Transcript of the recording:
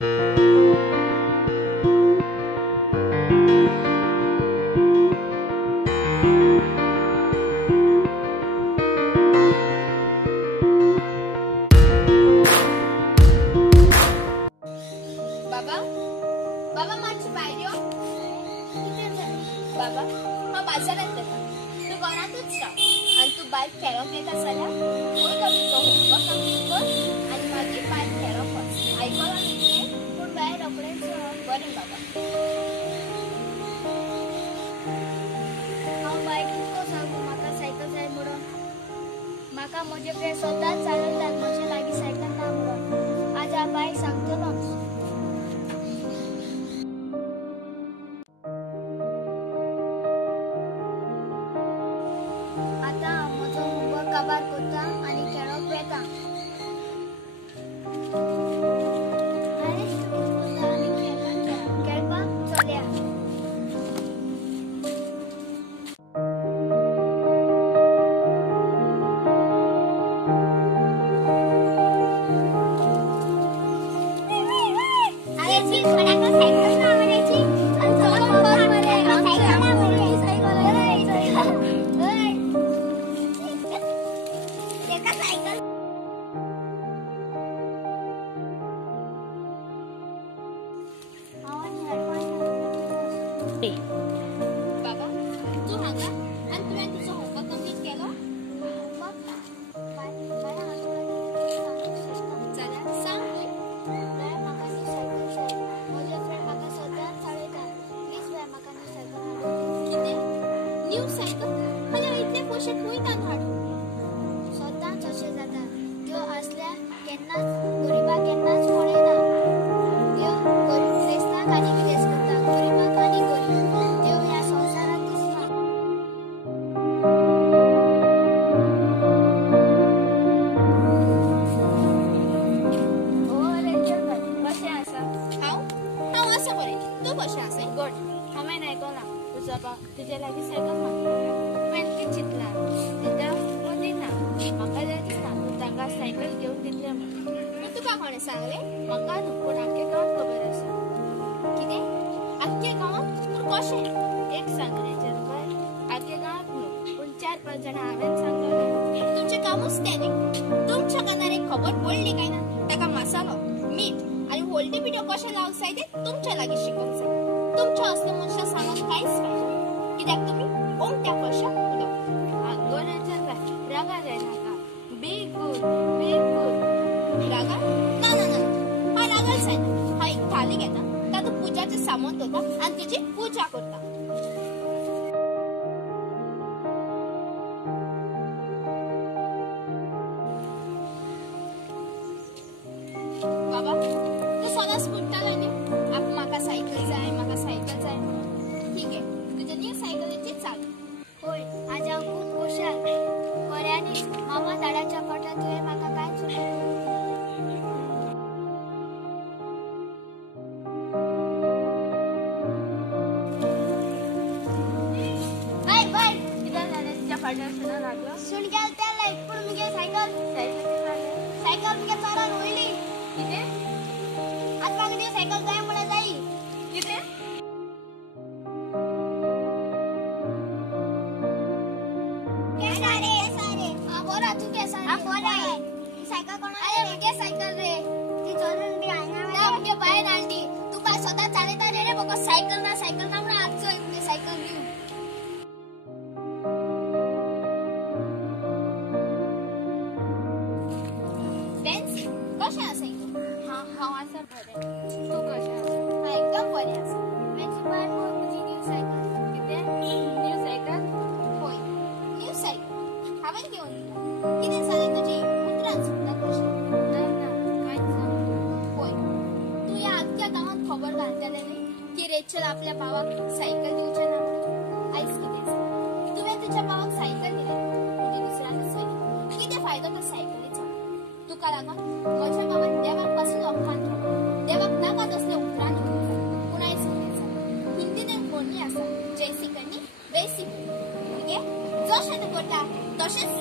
बाबा बाबा माझी पायऱ्यो बाबा हा बाजारात येता तू घरातच राह आणि तू बाईक खेळोंक येता जाल्यार पयलो तुजो होमवर्क कंप्लीट कर आणि मागीर बाईक खेळोंक वच आयकलो न्ही तुवें पूण भायर रोखडेंच बरें बाबा हांव बाईक कितको सांगू म्हाका सायकल जाय म्हणून म्हाका म्हजे फ्रेंड सदांच चालयतात म्हजे लागीं सायकल ना म्हणून आज हांव बाईक सांगतलोच आता म्हजो होमवर्क काबार करता आनी खेळोंक वेता खेळपाक चलया बाबा तू हांगा आणि तुवें तुजो होमवर्क कंप्लीट केलो जाल्यार सांग कितें न्यू सायकल जाल्यार इतले पयशे खंय तांदूळ हाडूं सदांच अशें जाता त्यो आसल्यार केन्नाच गरिबाक केन्नाच पळयना त्यो क्रिस्तांक आनी कितें करता गरिबाक आनी गरीब त्यो ह्या संवसारांत दिसना कशें आसा हांव आसा बरें तूं कशें आसा गट हांवें आयकलां तुजो बाप तुजे लागीं सायकल मागता हांवें कितें चिंतलां कित्याक तूं दिना म्हाका जाय दिसता तूं ताका सायकल घेवन दितलें म्हणून तुका कोणें सांगलें म्हाका न्हू पूण आख्ख्या गांवांत खबर आसा कितें आख्ख्या गांवांत पूण कशें एक सांगण्याचेर बाय आख्ख्या गांवांत न्हू पूण 4-5 जाणां हांवें सांगलें तुमचें कामूच तें न्ही तुमच्या कानार एक खबर पडली काय ना ताका मसालो मीठ आनी व्हडली पिठो कशें लावंक जाय तें तुमच्या लागीं शिकूंक जाय तुमच्या असल्या मनशाक सांगून कांयच पाहिजे कित्याक तुमी ओमट्या पयशाक उदक आंगोराचेर बाय रागा जाय नाका बी गूड रागा ना ना ना हा रागाच जायना हा एक थाली घेता तातूंत पुजाचें सामान दवरता आनी तिची पुजा करता बाबा तू सदांच म्हणटालो न्ही म्हाका सायकल जाय ठीक आहे तुज्या न्यू सायकलीची चाल होय आज हांव खूब खुशाल खऱ्यांनी मामा दाडाच्या पोटांत तुवें म्हाका कांयच उलयलें बाय कितें जालें तुज्या फाटल्यान सुद्दां लागलो सुण गेल तें पूण मुगे सायकल मुगे चोरान वयली कितें आतां मुगे सायकल जाय म्हणून जायी कितें बोरा तू केसा बोरा सायकल कोणा अरे मुगे सायकल रे ती चोरून बी हांगा ना मुगे बाय नांडी तू काय स्वतः चालयता रे बघ सायकल ना म्हणून आज चोय मुगे सायकल घेऊ बेन्स कशें आसा हांव आसा बरें तू कशें आसा हांव एकदम बरें आसा बेन्स बाय म्हजी न्यू सायकल कितें न्यू सायकल होय न्यू सायकल हांवें घेवन दिला कितें जालें तुजी उतरां सुद्दां कशें ना कांयच होय तूं ह्या आख्ख्या गांवांत खबर घालतलें न्ही की रेचल आपल्या भावाक सायकल दिवचें ना म्हणून आयज कितें जालें तुवें तुज्या भावाक सायकल दिली तुजी दुसऱ्यानच चोयली कितें फायदो तो सायकलीचो तुका लागून म्हज्या भावान देवाक कसलो अपमान केलो देवाक नाका तसले उतरां दिवंक पूण आयज कितें जालें हिंदीन एक म्हणी आसा जैसी करनी वैसी भरनी ठीक आहे जशें तूं करता तशेंच